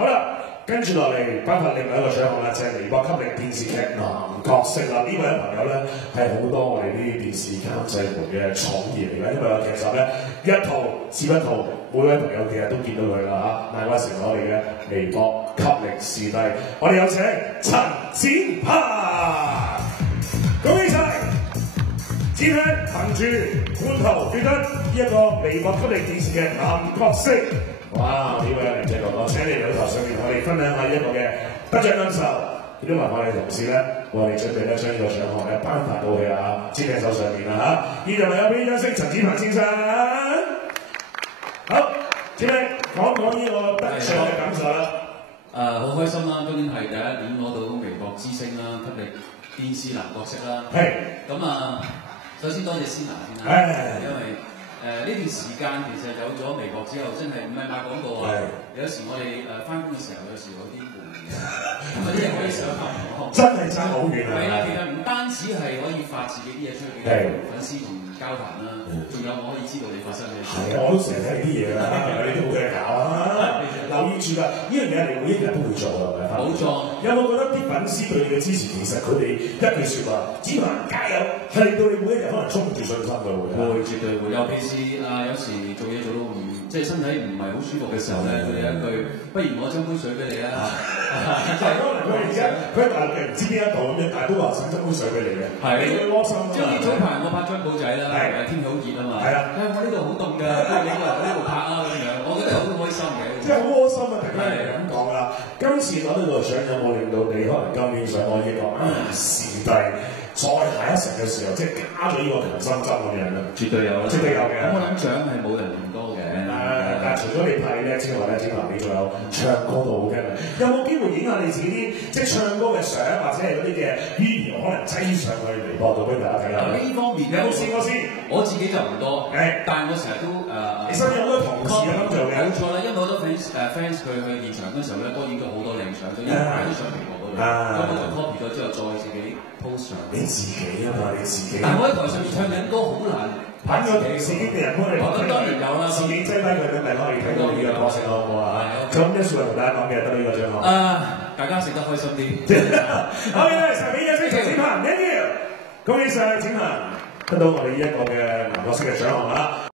好啦，跟住落嚟頒發另外一個獎項啦，就係微博吸力電視劇男角色啦。呢位朋友咧係好多我哋呢啲電視監製們嘅創意嚟嘅，因為有劇集咧一套接一套，每位朋友其實都見到佢啦嚇，大家成我哋嘅微博吸力視帝，我哋有請陳展鵬，恭喜晒！展鵬憑住半途奪得呢一個微博吸力電視劇男角色。哇！呢位靚仔哥哥，請你嚟到台上面同我哋分享下呢一個嘅得獎感受。亦都麻煩我哋同事咧，我哋準備咧將呢個獎項咧頒發到去啊展鵬手上面啦嚇。現場有俾掌聲，陳展鵬先生。好，展鵬講講呢個得獎嘅感受啦。好開心啦！當然係第一年攞到微博之星啦，吸力電視男角色啦。係。咁首先多謝思娜先啦，因為呢段時間其實有咗微博之後，真係唔係賣廣告啊！有時我哋翻工嘅時候，有時有啲悶嘅，咁啲嘢可以上發唔可？真係爭好遠啊！係啦，其實唔單止係可以發自己啲嘢出去嘅粉絲同交談啦，仲有我可以知道你發生咩事。係啊，我都成日睇你啲嘢啦，你都冇嘢搞啊！留意住㗎，呢樣嘢你每一日都會做㗎，係咪？冇錯。有冇覺得啲粉絲對你嘅支持，其實佢哋一句説話，展鵬加油，係令到你每一日可能充滿住信心㗎會？會，絕對會。尤其是有時做嘢做到即係身體唔係好舒服嘅時候咧，佢哋一句不如我斟杯水俾你啦。就係可能佢而家佢大陸嘅唔知邊一度咁樣，但係都話想斟杯水俾你嘅。係你會窩心。即係早排我拍張報仔啦，天氣好熱啊嘛。係啊。我呢度好凍㗎，不如你過嚟呢度拍啊咁樣，我覺得好開心嘅。即係好窩心啊！突然間係咁講啦。今次攞到個獎有冇令到你可能今年想攞呢個視帝？再下一城嘅時候，即係加咗呢個強心針咁樣啦。絕對有啦，絕對有嘅。我諗獎係冇人嫌多嘅。但係除咗你拍呢之外咧，展鵬你仲有唱歌都好聽嘅。有冇機會影下你自己啲即係唱歌嘅相，或者係嗰啲嘅 video，可能擠上去微博度俾大家睇下？呢方面有冇試過先？我自己就唔多，但係我成日都你身邊有好多同事咁做嘅。冇錯啦，因為好多 fans 佢去現場嗰時候咧，當然都好多靚相，都已經擺咗上微博嗰度。咁我就 copy 咗之後，再自己 post 上。你自己啊嘛，你自己。但係我喺台上面唱緊歌好難。揾個自己嘅人幫你攞，咁當然有啦。自己擠低佢咧，咪可以睇到呢個角色好唔好啊？咁一説話同大家講嘅得呢個獎項。大家食得開心啲。好嘅，上面有請陳展鵬 ，thank you，恭喜晒展鵬得到我哋呢一個嘅男角色嘅獎項啦。